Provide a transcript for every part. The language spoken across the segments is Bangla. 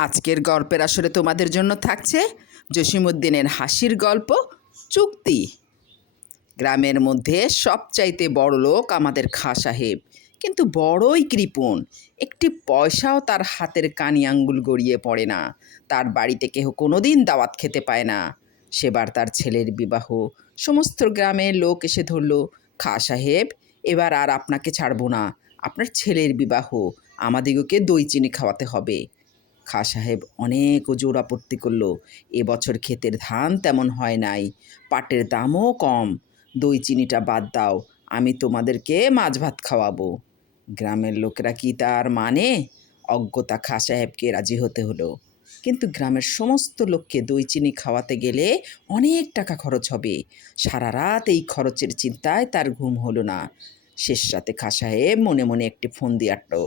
আজকের গল্পের আসরে তোমাদের জন্য থাকছে জসিমুদ্দিনের হাসির গল্প, চুক্তি। গ্রামের মধ্যে সবচাইতে বড় লোক আমাদের খা সাহেব। কিন্তু বড়ই কৃপণ। একটি পয়সাও তার হাতের কানি আঙ্গুল গড়িয়ে পড়ে না। তার বাড়িতে কেহ কোনোদিন দাওয়াত খেতে পায় না। সেবার তার ছেলের বিবাহ। সমস্ত গ্রামের লোক এসে ধরল, খা সাহেব, এবার আর আপনাকে ছাড়বো না। আপনার ছেলের বিবাহ। আমাদিগকে দই চিনি খাওয়াতে হবে। খা সাহেব অনেক জোর আপত্তি করল এবছর ক্ষেতের ধান তেমন হয় নাই, পাটের দামও কম, দই চিনিটা বাদ দাও, আমি তোমাদেরকে মাছ ভাত খাওয়াবো। গ্রামের লোকেরা কি তার মানে? অজ্ঞতা খা সাহেবকে রাজি হতে হলো। কিন্তু গ্রামের সমস্ত লোককে দই চিনি খাওয়াতে গেলে অনেক টাকা খরচ হবে। সারা রাত এই খরচের চিন্তায় তার ঘুম হলো না। শেষ রাতে খা সাহেব মনে মনে একটি ফোন দিয়ে আটলো।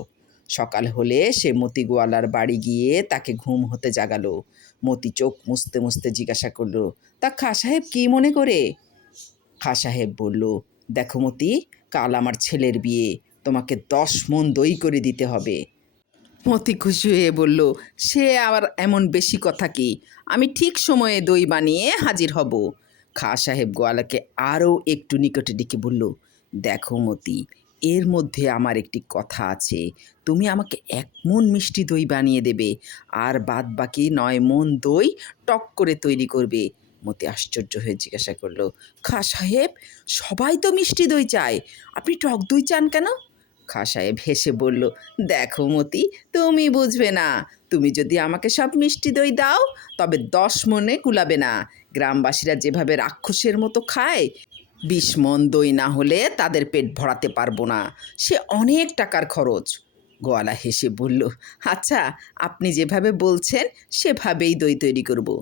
সকাল হলে সে মতি গোয়ালার বাড়ি গিয়ে তাকে ঘুম হতে জাগালো। মতি চোখ মুছতে মুছতে জিজ্ঞাসা করল, তা খা সাহেব কী মনে করে? খা সাহেব বলল, দেখো মতি, কাল আমার ছেলের বিয়ে, তোমাকে দশ মন দই করে দিতে হবে। মতি খুশি হয়ে বলল, সে আবার এমন বেশি কথা কি? আমি ঠিক সময়ে দই বানিয়ে হাজির হব। খা সাহেব গোয়ালাকে আরও একটু নিকটে ডেকে বলল, দেখো মতি এর মধ্যে আমার একটি কথা আছে। তুমি আমাকে এক মন মিষ্টি দই বানিয়ে দেবে, আর বাদ বাকি নয় মন দই টক করে তৈরি করবে। মতি আশ্চর্য হয়ে জিজ্ঞাসা করল, খা সাহেব, সবাই তো মিষ্টি দই চায়। আপনি টক দই চান কেন? খা সাহেব হেসে বলল, দেখো মতি, তুমি বুঝবে না। তুমি যদি আমাকে সব মিষ্টি দই দাও, তবে দশ মনে কুলাবে না। গ্রামবাসীরা যেভাবে রাক্ষসের মতো খায় বিশ মন দই না হলে তাদের পেট ভরাতে পারব না। সে অনেক টাকার খরচ। গোয়ালা হেসে বলল আচ্ছা আপনি যেভাবে বলছেন, সেভাবেই দই তৈরি করব।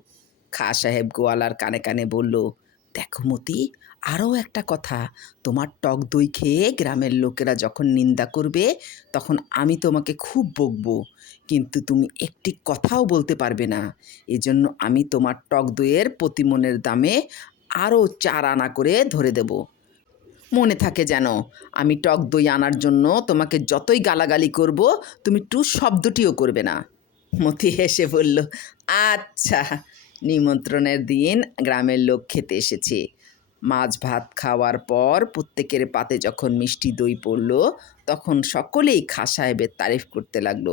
খা সাহেব গোয়ালার কানে কানে বলল, দেখো মতি, আরও একটা কথা। তোমার টক দই খেয়ে গ্রামের লোকেরা যখন নিন্দা করবে, তখন আমি তোমাকে খুব বকবো। কিন্তু তুমি একটি কথাও বলতে পারবে না। এজন্য আমি তোমার টক দইয়ের প্রতিমনের দামে আরও চার আনা করে ধরে দেব। মনে থাকে যেন, আমি টক দই আনার জন্য তোমাকে যতই গালাগালি করব, তুমি টু শব্দটিও করবে না। মতি হেসে বলল আচ্ছা নিমন্ত্রণের দিন গ্রামের লোক খেতে এসেছে। মাছ ভাত খাওয়ার পর প্রত্যেকের পাতে যখন মিষ্টি দই পড়ল, তখন সকলেই খা সাহেবের তারিফ করতে লাগল।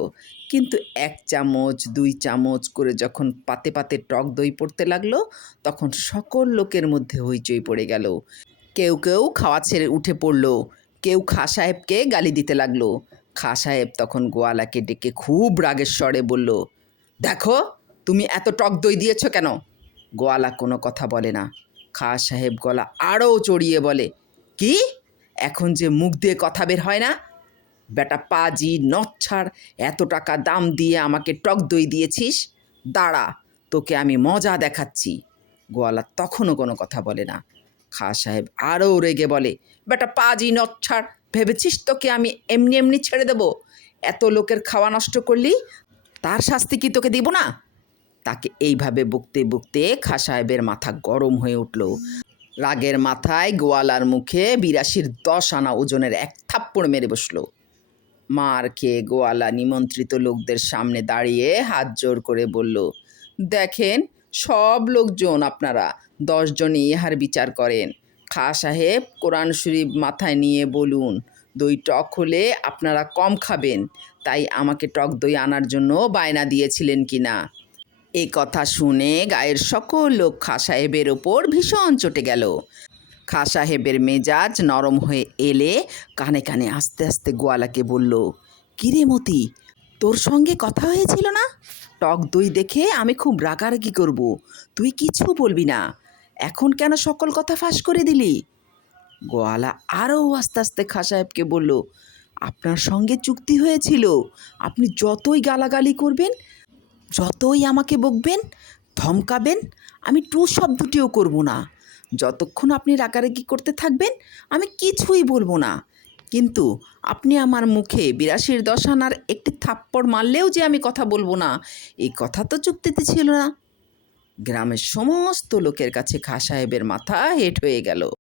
কিন্তু এক চামচ, দুই চামচ করে যখন পাতে পাতে টক দই পড়তে লাগল, তখন সকল লোকের মধ্যে হইচই পড়ে গেল। কেউ কেউ খাওয়া ছেড়ে উঠে পড়ল। কেউ খা সাহেবকে গালি দিতে লাগল। খা সাহেব তখন গোয়ালাকে ডেকে খুব রাগের স্বরে বলল, দেখো, তুমি এত টক দই দিয়েছ কেন? গোয়ালা কোনো কথা বলে না। খা সাহেব গলা আরও চড়িয়ে বলে, কি? এখন যে মুখ দিয়ে কথা বের হয় না? বেটা পাজি নচ্ছাড় এত টাকা দাম দিয়ে আমাকে টক দই দিয়েছিস? দাঁড়া, তোকে আমি মজা দেখাচ্ছি। গোয়ালা তখনও কোনো কথা বলে না। খা সাহেব আরও রেগে বলে, বেটা পাজি নচ্ছাড় ভেবেছিস তোকে আমি এমনি এমনি ছেড়ে দেবো? এত লোকের খাওয়া নষ্ট করলি? তার শাস্তি কি তোকে দিব না? তাকে এইভাবে বকতে বকতে খা সাহেবের মাথা গরম হয়ে উঠল। রাগের মাথায় গোয়ালার মুখে বিরাশির দশ আনা ওজনের এক থাপ্পড় মেরে বসল। মার খেয়ে গোয়ালা নিমন্ত্রিত লোকদের সামনে দাঁড়িয়ে হাত জোর করে বলল, দেখেন, সব লোকজন আপনারা দশজনই ইহার বিচার করেন। খা সাহেব, কোরআন শরীফ মাথায় নিয়ে বলুন, দই টক হলে আপনারা কম খাবেন। তাই আমাকে টক দই আনার জন্য বায়না দিয়েছিলেন কি না এ কথা শুনে গায়ের সকল লোক খা সাহেবের ওপর ভীষণ চটে গেল। খা সাহেবের মেজাজ নরম হয়ে এলে কানে কানে আস্তে আস্তে গোয়ালাকে বলল, কিরে মতি, তোর সঙ্গে কথা হয়েছিল না? টক দই দেখে আমি খুব রাগারাগি করব, তুই কিছু বলবি না। এখন কেন সকল কথা ফাঁস করে দিলি? গোয়ালা আরও আস্তে আস্তে খা সাহেবকে বলল, আপনার সঙ্গে চুক্তি হয়েছিল। আপনি যতই গালাগালি করবেন যতই আমাকে বকবেন, ধমকাবেন, আমি টু শব্দটিও করব না। যতক্ষণ আপনি রাগারাগি করতে থাকবেন, আমি কিছুই বলব না। কিন্তু আপনি আমার মুখে বিরাশির দশ আনার একটি থাপ্পড় মারলেও যে আমি কথা বলব না এই কথা তো চুক্তিতে ছিল না। গ্রামের সমস্ত লোকের কাছে খা সাহেবের মাথা হেট হয়ে গেল।